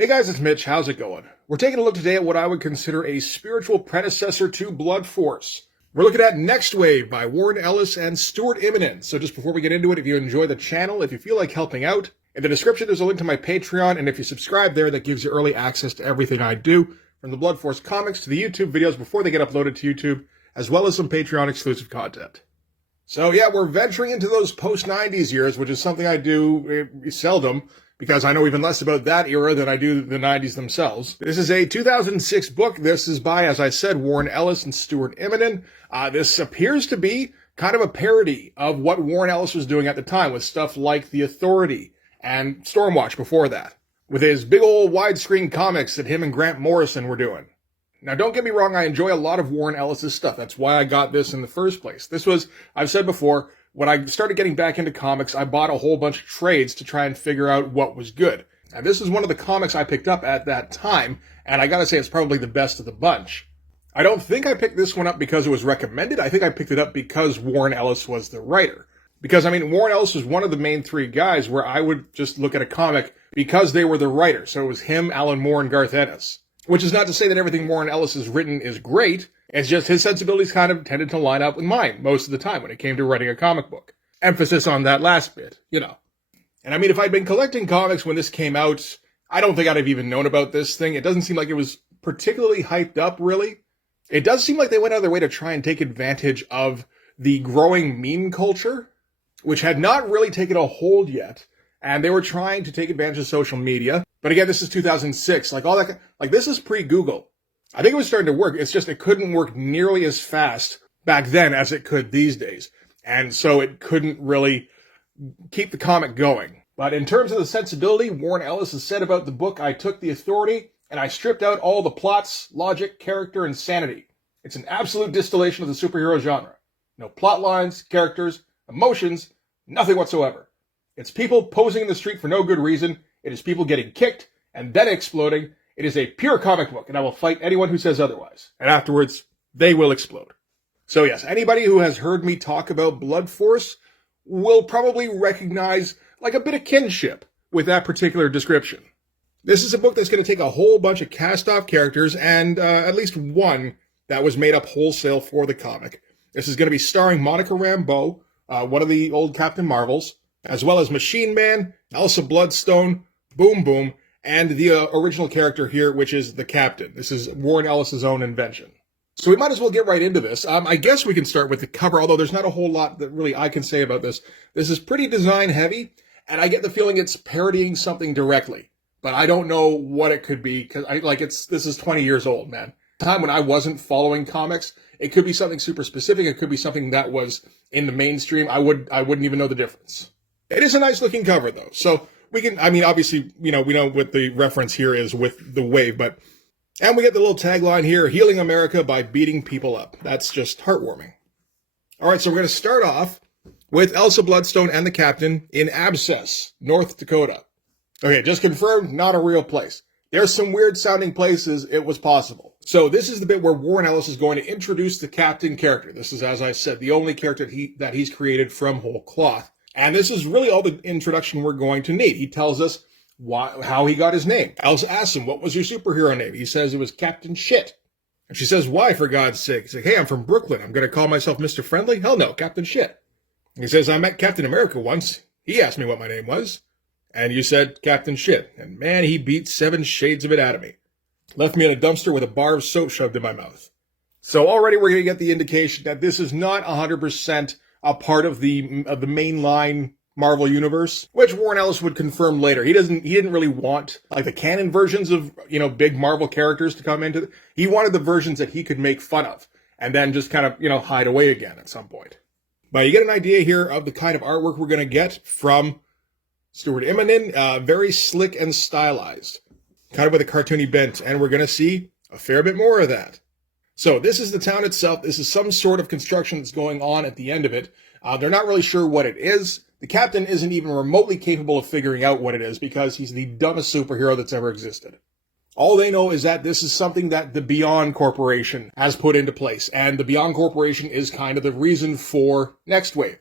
Hey guys, it's Mitch. How's it going? We're taking a look today at what I would consider a spiritual predecessor to Blood Force. We're looking at NEXTWAVE by Warren Ellis and Stuart Immonen. So just before we get into it, if you enjoy the channel, if you feel like helping out, in the description there's a link to my Patreon, and if you subscribe there, that gives you early access to everything I do, from the Blood Force comics to the YouTube videos before they get uploaded to YouTube, as well as some Patreon exclusive content. So yeah, we're venturing into those post-90s years, which is something I do seldom, because I know even less about that era than I do the 90s themselves. This is a 2006 book. This is by, as I said, Warren Ellis and Stuart Immonen. This appears to be kind of a parody of what Warren Ellis was doing at the time with stuff like The Authority and Stormwatch before that, with his big old widescreen comics that him and Grant Morrison were doing. Now, don't get me wrong, I enjoy a lot of Warren Ellis' stuff. That's why I got this in the first place. This was, I've said before, when I started getting back into comics, I bought a whole bunch of trades to try and figure out what was good. And this is one of the comics I picked up at that time, and I gotta say it's probably the best of the bunch. I don't think I picked this one up because it was recommended. I think I picked it up because Warren Ellis was the writer. Because, I mean, Warren Ellis was one of the main three guys where I would just look at a comic because they were the writer. So it was him, Alan Moore, and Garth Ennis. Which is not to say that everything Warren Ellis has written is great. It's just his sensibilities kind of tended to line up with mine most of the time when it came to writing a comic book. Emphasis on that last bit, you know. And I mean, if I'd been collecting comics when this came out, I don't think I'd have even known about this thing. It doesn't seem like it was particularly hyped up, really. It does seem like they went out of their way to try and take advantage of the growing meme culture, which had not really taken a hold yet. And they were trying to take advantage of social media. But again, this is 2006. Like all that, like this is pre-Google. I think it was starting to work. It's just it couldn't work nearly as fast back then as it could these days. And so it couldn't really keep the comic going. But in terms of the sensibility, Warren Ellis has said about the book, I took The Authority and I stripped out all the plots, logic, character, and sanity. It's an absolute distillation of the superhero genre. No plot lines, characters, emotions, nothing whatsoever. It's people posing in the street for no good reason. It is people getting kicked and then exploding. It is a pure comic book, and I will fight anyone who says otherwise. And afterwards, they will explode. So yes, anybody who has heard me talk about Blood Force will probably recognize like a bit of kinship with that particular description. This is a book that's going to take a whole bunch of cast-off characters and at least one that was made up wholesale for the comic. This is going to be starring Monica Rambeau, one of the old Captain Marvels, as well as Machine Man, Elsa Bloodstone, Boom Boom, and the original character here, which is the Captain. This is Warren Ellis' own invention. So we might as well get right into this. I guess we can start with the cover, although there's not a whole lot that really I can say about this. This is pretty design heavy, and I get the feeling it's parodying something directly. But I don't know what it could be, because this is 20 years old, man. Time when I wasn't following comics, it could be something super specific, it could be something that was in the mainstream. I wouldn't even know the difference. It is a nice looking cover though. So we can, I mean, obviously, you know, we know what the reference here is with the wave, and we get the little tagline here, healing America by beating people up. That's just heartwarming. All right, so we're going to start off with Elsa Bloodstone and the Captain in Abscess, North Dakota. Okay, just confirmed, not a real place. There's some weird sounding places it was possible. So this is the bit where Warren Ellis is going to introduce the Captain character. This is, as I said, the only character that he's created from whole cloth. And this is really all the introduction we're going to need. He tells us how he got his name. Elsa asks him, what was your superhero name? He says it was Captain Shit. And she says, why, for God's sake? He's like, hey, I'm from Brooklyn. I'm going to call myself Mr. Friendly? Hell no, Captain Shit. And he says, I met Captain America once. He asked me what my name was. And you said Captain Shit. And man, he beat 7 shades of it out of me. Left me in a dumpster with a bar of soap shoved in my mouth. So already we're going to get the indication that this is not 100% a part of the mainline Marvel universe, which Warren Ellis would confirm later. He didn't really want like the canon versions of, you know, big Marvel characters to come into. He wanted the versions that he could make fun of and then just kind of, you know, hide away again at some point. But you get an idea here of the kind of artwork we're going to get from Stuart Immonen, very slick and stylized, kind of with a cartoony bent, and we're going to see a fair bit more of that. So this is the town itself. This is some sort of construction that's going on at the end of it. They're not really sure what it is. The Captain isn't even remotely capable of figuring out what it is because he's the dumbest superhero that's ever existed. All they know is that this is something that the Beyond Corporation has put into place, and the Beyond Corporation is kind of the reason for NEXTWAVE.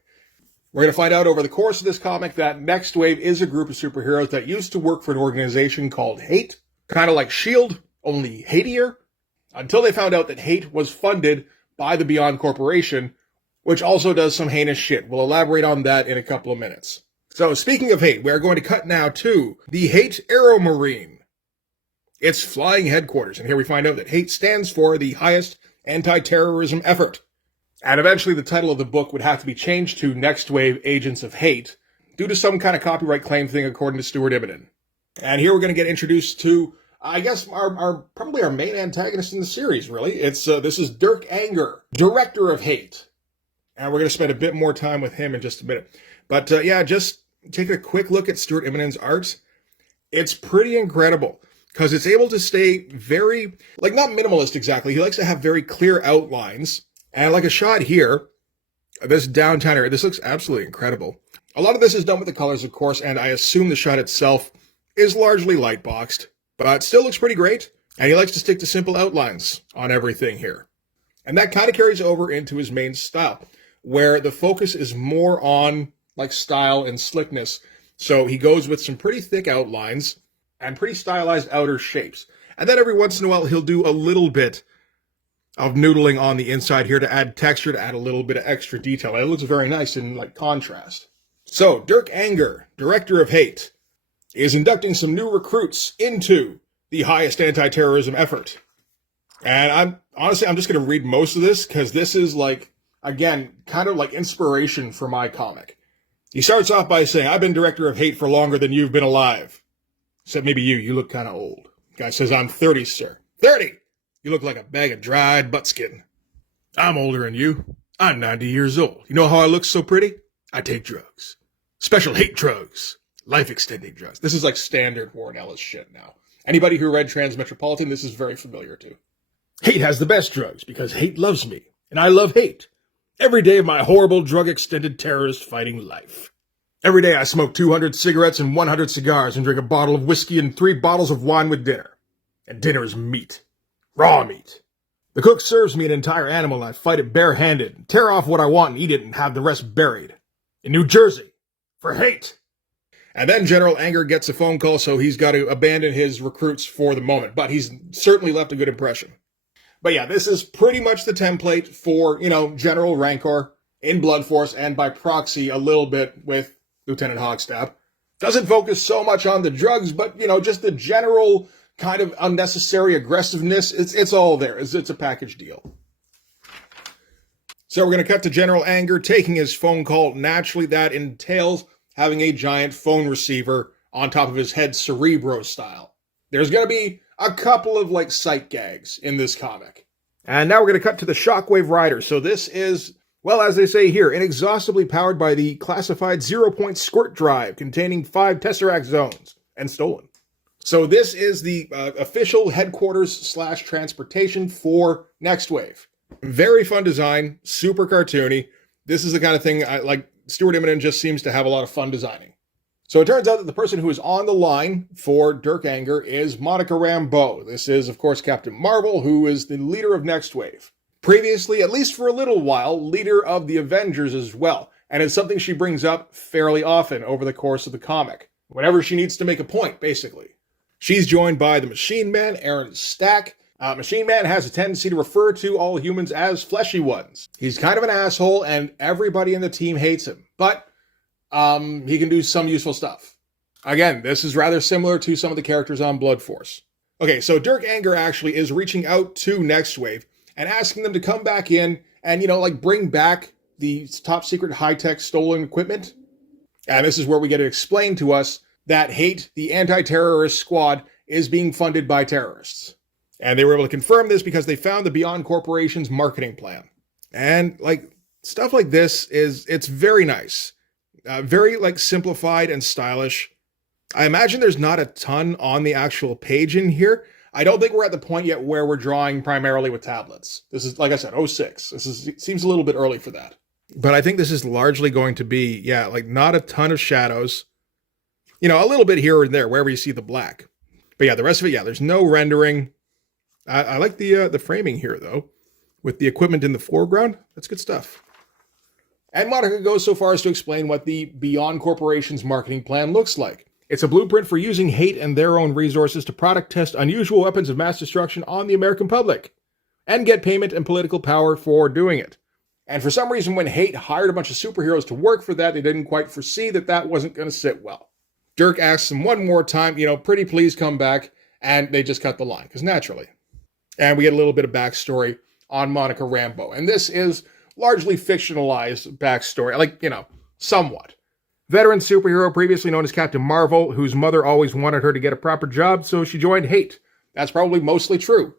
We're going to find out over the course of this comic that NEXTWAVE is a group of superheroes that used to work for an organization called Hate, Kind of like S.H.I.E.L.D., only hatier, until they found out that Hate was funded by the Beyond Corporation, which also does some heinous shit. We'll elaborate on that in a couple of minutes. So, speaking of Hate, we're going to cut now to the Hate Aeromarine. Its flying headquarters, and here we find out that Hate stands for the highest anti-terrorism effort. And eventually the title of the book would have to be changed to NEXTWAVE Agents of Hate, due to some kind of copyright claim thing according to Stuart Immonen. And here we're going to get introduced to, I guess, probably our main antagonist in the series, really. This is Dirk Anger, Director of Hate. And we're going to spend a bit more time with him in just a minute. But yeah, just take a quick look at Stuart Immonen's art. It's pretty incredible, because it's able to stay very, like, not minimalist exactly. He likes to have very clear outlines. And like a shot here, this downtown area, this looks absolutely incredible. A lot of this is done with the colors, of course, and I assume the shot itself is largely light boxed, but it still looks pretty great. And he likes to stick to simple outlines on everything here. And that kind of carries over into his main style, where the focus is more on like style and slickness. So he goes with some pretty thick outlines and pretty stylized outer shapes. And then every once in a while, he'll do a little bit of noodling on the inside here to add texture, to add a little bit of extra detail. And it looks very nice in like contrast. So Dirk Anger, Director of Hate, is inducting some new recruits into the highest anti-terrorism effort. And I'm just going to read most of this, because this is like, again, kind of like inspiration for my comic. He starts off by saying, "I've been Director of Hate for longer than you've been alive." Except maybe you look kind of old. Guy says, "I'm 30, sir." 30! You look like a bag of dried buttskin. "I'm older than you. I'm 90 years old. You know how I look so pretty? I take drugs. Special hate drugs. Life-extending drugs." This is like standard Warren Ellis shit now. Anybody who read Transmetropolitan, this is very familiar to. "Hate has the best drugs because hate loves me, and I love hate. Every day of my horrible drug-extended terrorist-fighting life. Every day I smoke 200 cigarettes and 100 cigars and drink a bottle of whiskey and 3 bottles of wine with dinner. And dinner is meat. Raw meat. The cook serves me an entire animal and I fight it barehanded, tear off what I want and eat it and have the rest buried. In New Jersey. For hate." And then General Anger gets a phone call, so he's got to abandon his recruits for the moment. But he's certainly left a good impression. But yeah, this is pretty much the template for, General Rancor in Blood Force, and by proxy a little bit with Lieutenant Hogstab. Doesn't focus so much on the drugs, but, just the general kind of unnecessary aggressiveness. It's all there. It's a package deal. So we're going to cut to General Anger taking his phone call. Naturally, that entails having a giant phone receiver on top of his head, Cerebro style. There's going to be a couple of, sight gags in this comic. And now we're going to cut to the Shockwave Rider. So this is, well, as they say here, inexhaustibly powered by the classified 0-point squirt drive containing 5 Tesseract zones, and stolen. So this is the official headquarters / transportation for NEXTWAVE. Very fun design, super cartoony. This is the kind of thing Stuart Immonen just seems to have a lot of fun designing. So it turns out that the person who is on the line for Dirk Anger is Monica Rambeau. This is, of course, Captain Marvel, who is the leader of NEXTWAVE. Previously, at least for a little while, leader of the Avengers as well. And it's something she brings up fairly often over the course of the comic. Whenever she needs to make a point, basically. She's joined by the Machine Man, Aaron Stack. Machine Man has a tendency to refer to all humans as fleshy ones. He's kind of an asshole, and everybody in the team hates him. But he can do some useful stuff. Again, this is rather similar to some of the characters on Blood Force. Okay, so Dirk Anger actually is reaching out to NEXTWAVE and asking them to come back in and, bring back the top secret high-tech stolen equipment. And this is where we get it explained to us that Hate, the anti-terrorist squad, is being funded by terrorists. And they were able to confirm this because they found the Beyond Corporation's marketing plan. And, stuff like this it's very nice. Very, simplified and stylish. I imagine there's not a ton on the actual page in here. I don't think we're at the point yet where we're drawing primarily with tablets. This is, like I said, '06. Seems a little bit early for that. But I think this is largely going to be, not a ton of shadows. A little bit here and there, wherever you see the black. But yeah, the rest of it, there's no rendering. I like the framing here, though, with the equipment in the foreground. That's good stuff. And Monica goes so far as to explain what the Beyond Corporation's marketing plan looks like. It's a blueprint for using hate and their own resources to product test unusual weapons of mass destruction on the American public, and get payment and political power for doing it. And for some reason, when Hate hired a bunch of superheroes to work for that, they didn't quite foresee that that wasn't going to sit well. Dirk asks them one more time, pretty please come back, and they just cut the line, because naturally. And we get a little bit of backstory on Monica Rambeau. And this is largely fictionalized backstory, somewhat. Veteran superhero previously known as Captain Marvel, whose mother always wanted her to get a proper job, so she joined Hate. That's probably mostly true.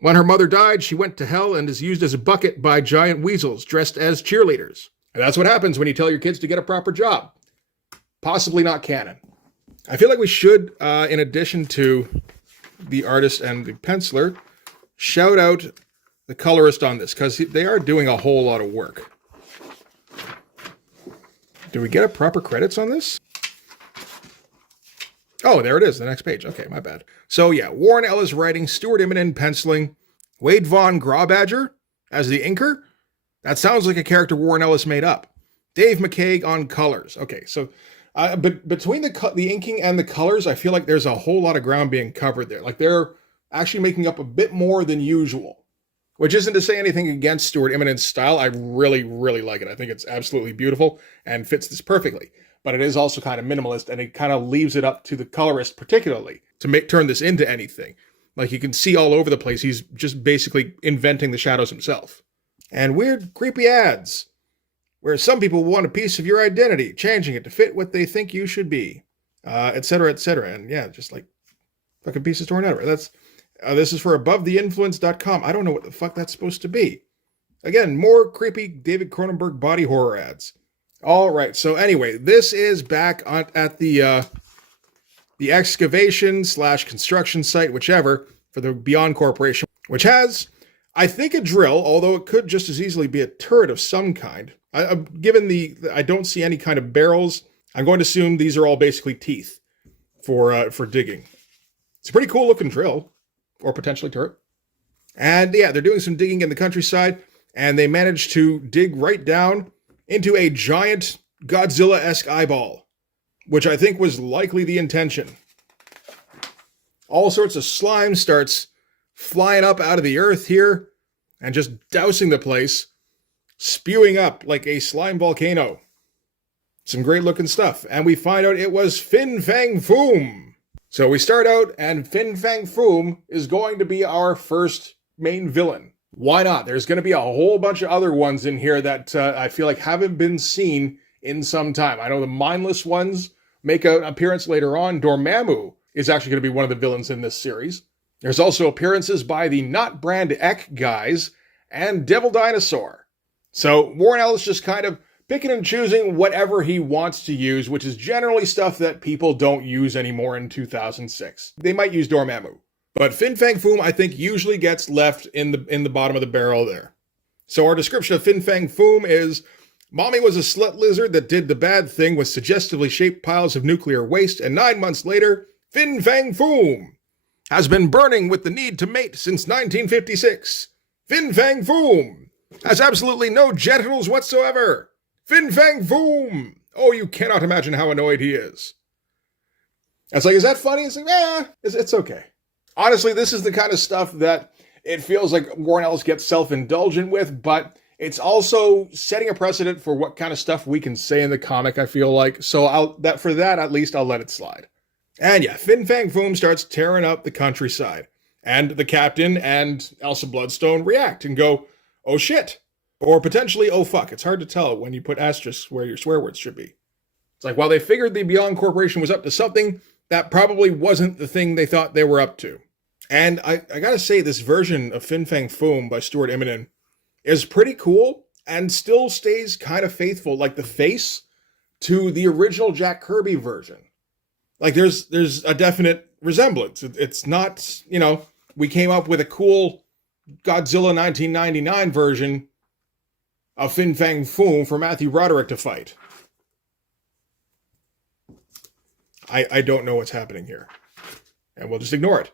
When her mother died, she went to hell and is used as a bucket by giant weasels dressed as cheerleaders. And that's what happens when you tell your kids to get a proper job. Possibly not canon. I feel like we should, in addition to the artist and the penciler, shout out the colorist on this, because they are doing a whole lot of work. Do we get a proper credits on this? Oh, there it is, the next page. Okay, my bad. So yeah, Warren Ellis writing, Stuart Immonen penciling, Wade Vaughn Grawbadger as the inker. That sounds like a character Warren Ellis made up. Dave McCaig on colors. Okay, so but between the inking and the colors, I feel like there's a whole lot of ground being covered there. Like they're actually making up a bit more than usual, which isn't to say anything against Stuart Immonen's style. I really, really like it. I think it's absolutely beautiful and fits this perfectly. But it is also kind of minimalist, and it kind of leaves it up to the colorist particularly to turn this into anything. Like you can see all over the place, he's just basically inventing the shadows himself. And weird, creepy ads, where some people want a piece of your identity, changing it to fit what they think you should be, etc., etc. And yeah, just like fucking pieces torn out of it. This is for AboveTheInfluence.com. I don't know what the fuck that's supposed to be. Again, more creepy David Cronenberg body horror ads. All right, so anyway, this is back at the excavation / construction site, whichever, for the Beyond Corporation, which has, I think, a drill, although it could just as easily be a turret of some kind. Given I don't see any kind of barrels, I'm going to assume these are all basically teeth for digging. It's a pretty cool looking drill, or potentially turret. And yeah, they're doing some digging in the countryside, and they managed to dig right down into a giant Godzilla-esque eyeball, which I think was likely the intention. All sorts of slime starts flying up out of the earth here and just dousing the place, spewing up like a slime volcano. Some great looking stuff. And we find out it was Fin Fang Foom. So we start out, and Fin Fang Foom is going to be our first main villain. Why not? There's going to be a whole bunch of other ones in here that I feel like haven't been seen in some time. I know the mindless ones make an appearance later on. Dormammu is actually going to be one of the villains in this series. There's also appearances by the Not Brand Ek guys and Devil Dinosaur. So Warren Ellis just kind of picking and choosing whatever he wants to use, which is generally stuff that people don't use anymore in 2006. They might use Dormammu. But Fin Fang Foom, I think, usually gets left in the bottom of the barrel there. So our description of Fin Fang Foom is, Mommy was a slut lizard that did the bad thing with suggestively shaped piles of nuclear waste, and 9 months later, Fin Fang Foom has been burning with the need to mate since 1956. Fin Fang Foom has absolutely no genitals whatsoever. Fin Fang Foom! Oh, you cannot imagine how annoyed he is. It's like, is that funny? It's like, it's okay. Honestly, this is the kind of stuff that it feels like Warren Ellis gets self-indulgent with, but it's also setting a precedent for what kind of stuff we can say in the comic, I feel like. So at least I'll let it slide. And yeah, Fin Fang Foom starts tearing up the countryside. And the captain and Elsa Bloodstone react and go, oh shit. Or potentially, oh fuck. It's hard to tell when you put asterisks where your swear words should be. It's like, while they figured the Beyond Corporation was up to something, that probably wasn't the thing they thought they were up to. And I gotta say, this version of Fin Fang Foom by Stuart Immonen is pretty cool and still stays kind of faithful, like the face, to the original Jack Kirby version. Like there's a definite resemblance. It's not, we came up with a cool Godzilla 1999 version of Fin Fang Foom for Matthew Broderick to fight. I don't know what's happening here. And we'll just ignore it.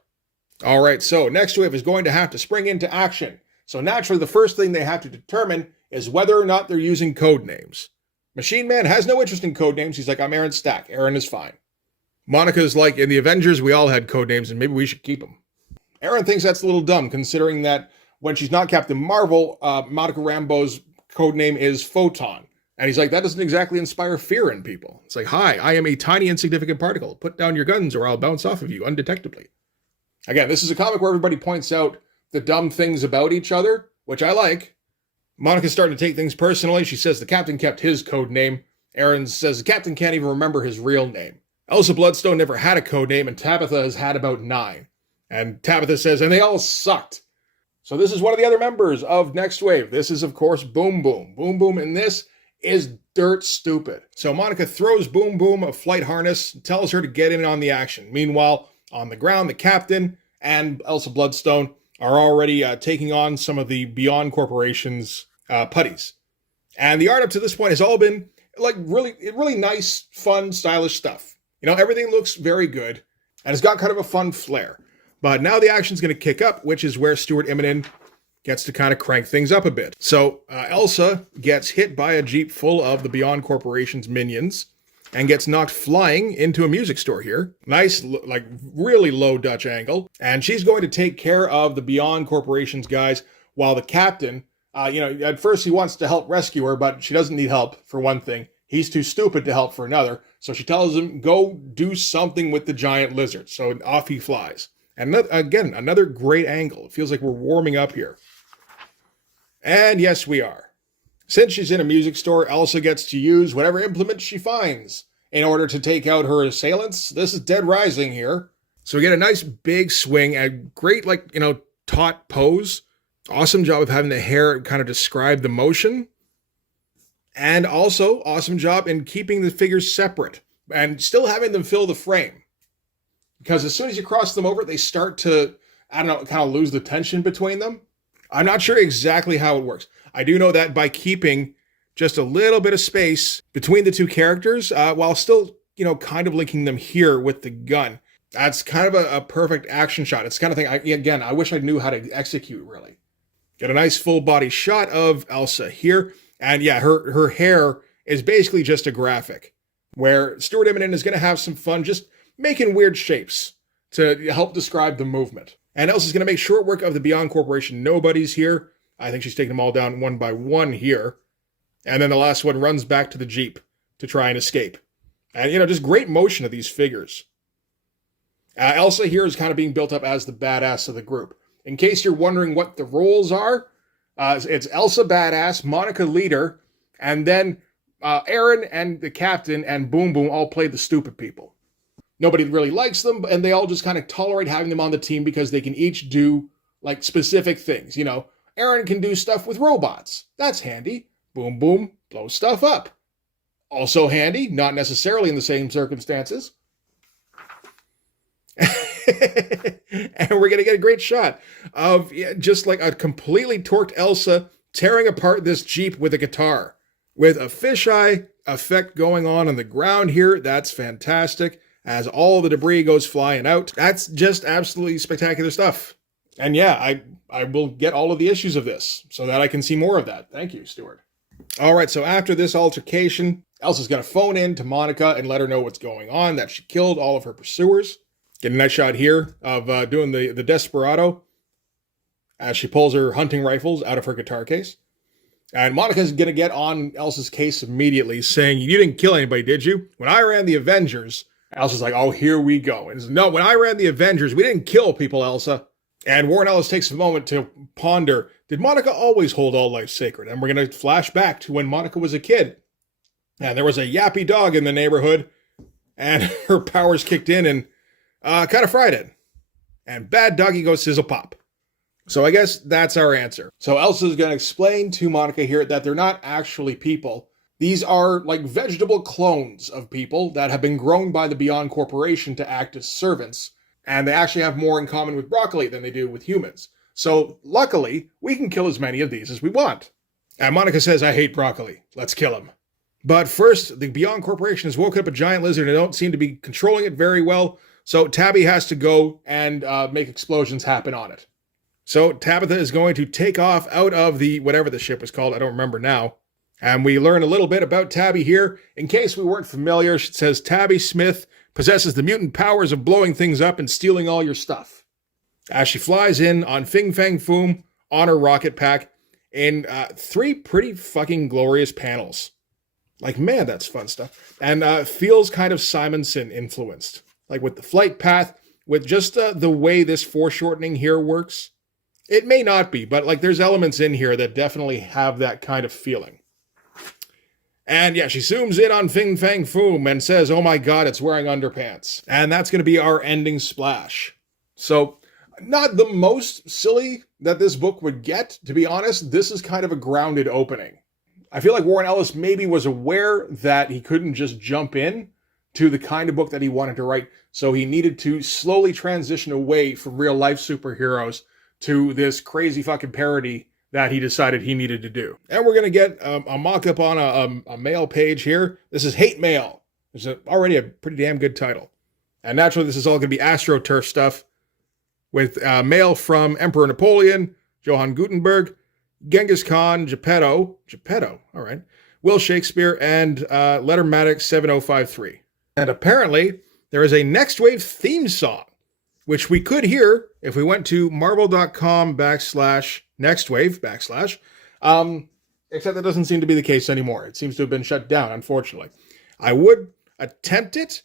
All right, so NEXTWAVE is going to have to spring into action. So naturally, the first thing they have to determine is whether or not they're using code names. Machine Man has no interest in code names. He's like, I'm Aaron Stack. Aaron is fine. Monica's like, in the Avengers, we all had code names and maybe we should keep them. Aaron thinks that's a little dumb considering that when she's not Captain Marvel, Monica Rambeau's code name is Photon. And he's like, that doesn't exactly inspire fear in people. It's like, hi, I am a tiny insignificant particle. Put down your guns or I'll bounce off of you undetectably. Again, this is a comic where everybody points out the dumb things about each other, which I like. Monica's starting to take things personally. She says the captain kept his code name. Aaron says the captain can't even remember his real name. Elsa Bloodstone never had a code name, and Tabitha has had about 9. And Tabitha says, and they all sucked. So this is one of the other members of NEXTWAVE. This is, of course, Boom Boom. Boom Boom in this is dirt stupid. So Monica throws Boom Boom a flight harness, tells her to get in on the action. Meanwhile, on the ground, the captain and Elsa Bloodstone are already taking on some of the Beyond Corporation's putties. And the art up to this point has all been like really nice, fun, stylish stuff. You know, everything looks very good, and it's got kind of a fun flair. But now the action's going to kick up, which is where Stuart Immonen gets to kind of crank things up a bit. So Elsa gets hit by a jeep full of the Beyond Corporation's minions and gets knocked flying into a music store here. Nice, like really low Dutch angle. And she's going to take care of the Beyond Corporation's guys while the captain, at first he wants to help rescue her, but she doesn't need help, for one thing. He's too stupid to help for another. So she tells him, go do something with the giant lizard. So off he flies. And again, another great angle. It feels like we're warming up here. And yes, we are. Since she's in a music store, Elsa gets to use whatever implement she finds in order to take out her assailants. This is Dead Rising here. So we get a nice big swing, a great, taut pose. Awesome job of having the hair kind of describe the motion. And also, awesome job in keeping the figures separate and still having them fill the frame. Because as soon as you cross them over, they start to, kind of lose the tension between them. I'm not sure exactly how it works. I do know that by keeping just a little bit of space between the two characters, while still, kind of linking them here with the gun, that's kind of a perfect action shot. It's the kind of thing, I wish I knew how to execute, really. Get a nice full body shot of Elsa here. And yeah, her hair is basically just a graphic where Stuart Immonen is going to have some fun just making weird shapes to help describe the movement. And Elsa's going to make short work of the Beyond Corporation nobodies here. I think she's taking them all down one by one here. And then the last one runs back to the Jeep to try and escape. And, just great motion of these figures. Elsa here is kind of being built up as the badass of the group. In case you're wondering what the roles are, it's Elsa badass, Monica leader, and then Aaron and the captain and Boom Boom all play the stupid people. Nobody really likes them, and they all just kind of tolerate having them on the team because they can each do, specific things. Aaron can do stuff with robots. That's handy. Boom Boom blows stuff up. Also handy, not necessarily in the same circumstances. And we're going to get a great shot of just like a completely torqued Elsa tearing apart this Jeep with a guitar. With a fisheye effect going on the ground here. That's fantastic. As all the debris goes flying out. That's just absolutely spectacular stuff. And yeah, I will get all of the issues of this so that I can see more of that. Thank you, Stuart. All right, so after this altercation, Elsa's going to phone in to Monica and let her know what's going on, that she killed all of her pursuers. Get a nice shot here of doing the desperado as she pulls her hunting rifles out of her guitar case. And Monica's going to get on Elsa's case immediately, saying, you didn't kill anybody, did you? When I ran the Avengers... Elsa's like, oh, here we go. And no, when I ran the Avengers, we didn't kill people, Elsa. And Warren Ellis takes a moment to ponder, did Monica always hold all life sacred? And we're going to flash back to when Monica was a kid. And there was a yappy dog in the neighborhood, and her powers kicked in and kind of fried it. And bad doggy goes sizzle pop. So I guess that's our answer. So Elsa's going to explain to Monica here that they're not actually people. These are like vegetable clones of people that have been grown by the Beyond Corporation to act as servants. And they actually have more in common with broccoli than they do with humans. So luckily, we can kill as many of these as we want. And Monica says, I hate broccoli. Let's kill him. But first, the Beyond Corporation has woken up a giant lizard and don't seem to be controlling it very well. So Tabby has to go and make explosions happen on it. So Tabitha is going to take off out of the, whatever the ship was called, I don't remember now. And we learn a little bit about Tabby here. In case we weren't familiar, it says Tabby Smith possesses the mutant powers of blowing things up and stealing all your stuff. As she flies in on Fing Fang Foom on her rocket pack in 3 pretty fucking glorious panels. Like, man, that's fun stuff. And feels kind of Simonson influenced. Like with the flight path, with just the way this foreshortening here works. It may not be, but like there's elements in here that definitely have that kind of feeling. And yeah, she zooms in on Fing Fang Foom and says, oh my god, it's wearing underpants. And that's going to be our ending splash. So, not the most silly that this book would get. To be honest, this is kind of a grounded opening. I feel like Warren Ellis maybe was aware that he couldn't just jump in to the kind of book that he wanted to write, so he needed to slowly transition away from real-life superheroes to this crazy fucking parody that he decided he needed to do. And we're going to get a mock-up on a mail page here. This is Hate Mail. It's already a pretty damn good title. And naturally, this is all going to be AstroTurf stuff with mail from Emperor Napoleon, Johann Gutenberg, Genghis Khan, Geppetto, all right, Will Shakespeare, and Lettermatic 7053. And apparently, there is a NEXTWAVE theme song, which we could hear if we went to marvel.com/NEXTWAVE/, except that doesn't seem to be the case anymore. It seems to have been shut down, unfortunately. I would attempt it,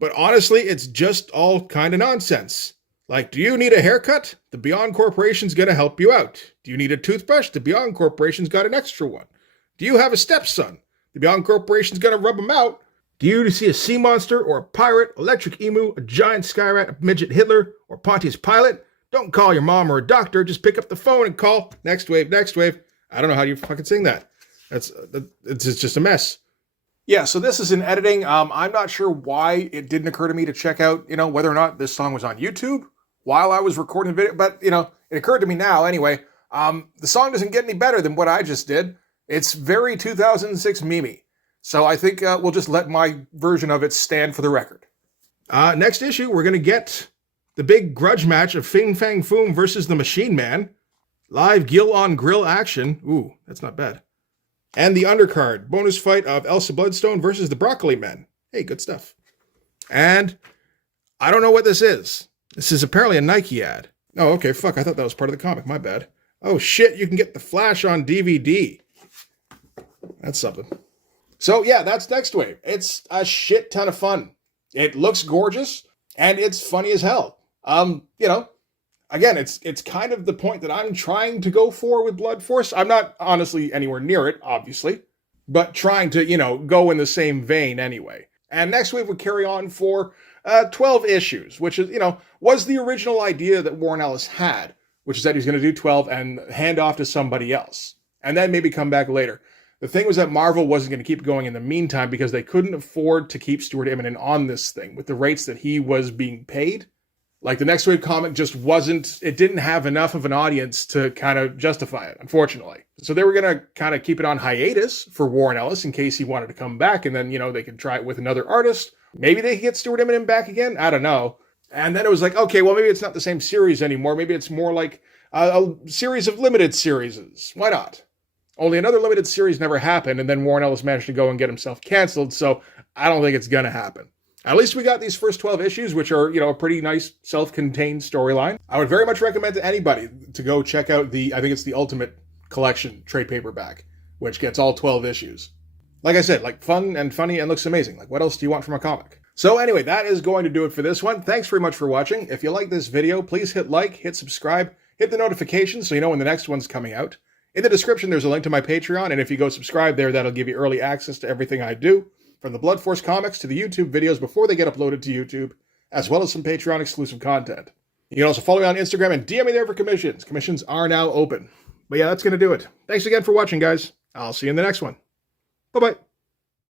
but honestly, it's just all kind of nonsense. Like, do you need a haircut? The Beyond Corporation's going to help you out. Do you need a toothbrush? The Beyond Corporation's got an extra one. Do you have a stepson? The Beyond Corporation's going to rub him out. Do you see a sea monster or a pirate, electric emu, a giant skyrat, a midget Hitler, or Pontius Pilate? Don't call your mom or a doctor. Just pick up the phone and call NEXTWAVE, NEXTWAVE. I don't know how you fucking sing that. It's just a mess. Yeah, so this is in editing. I'm not sure why it didn't occur to me to check out, whether or not this song was on YouTube while I was recording the video, but, it occurred to me now anyway. The song doesn't get any better than what I just did. It's very 2006 Mimi. So I think we'll just let my version of it stand for the record. Next issue, we're going to get the big grudge match of Fing Fang Foom versus the Machine Man. Live gill-on-grill action. Ooh, that's not bad. And the undercard, bonus fight of Elsa Bloodstone versus the Broccoli Men. Hey, good stuff. And I don't know what this is. This is apparently a Nike ad. Oh, okay, fuck, I thought that was part of the comic, my bad. Oh shit, you can get The Flash on DVD. That's something. So yeah, that's NEXTWAVE. It's a shit ton of fun. It looks gorgeous, and it's funny as hell. Again, it's kind of the point that I'm trying to go for with Blood Force. I'm not honestly anywhere near it, obviously, but trying to, go in the same vein anyway. And NEXTWAVE would carry on for 12 issues, which is, was the original idea that Warren Ellis had, which is that he's going to do 12 and hand off to somebody else, and then maybe come back later. The thing was that Marvel wasn't going to keep going in the meantime because they couldn't afford to keep Stuart Immonen on this thing with the rates that he was being paid. Like, the NEXTWAVE comic just it didn't have enough of an audience to kind of justify it, unfortunately. So they were going to kind of keep it on hiatus for Warren Ellis in case he wanted to come back, and then, they could try it with another artist. Maybe they could get Stuart Immonen back again? I don't know. And then it was like, okay, well, maybe it's not the same series anymore. Maybe it's more like a series of limited series. Why not? Only another limited series never happened, and then Warren Ellis managed to go and get himself canceled, so I don't think it's going to happen. At least we got these first 12 issues, which are, a pretty nice self-contained storyline. I would very much recommend to anybody to go check out I think it's the Ultimate Collection trade paperback, which gets all 12 issues. Like I said, fun and funny and looks amazing. What else do you want from a comic? So anyway, that is going to do it for this one. Thanks very much for watching. If you like this video, please hit like, hit subscribe, hit the notifications so you know when the next one's coming out. In the description, there's a link to my Patreon, and if you go subscribe there, that'll give you early access to everything I do, from the Blood Force comics to the YouTube videos before they get uploaded to YouTube, as well as some Patreon exclusive content. You can also follow me on Instagram and DM me there for commissions. Commissions are now open. But yeah, that's going to do it. Thanks again for watching, guys. I'll see you in the next one. Bye-bye.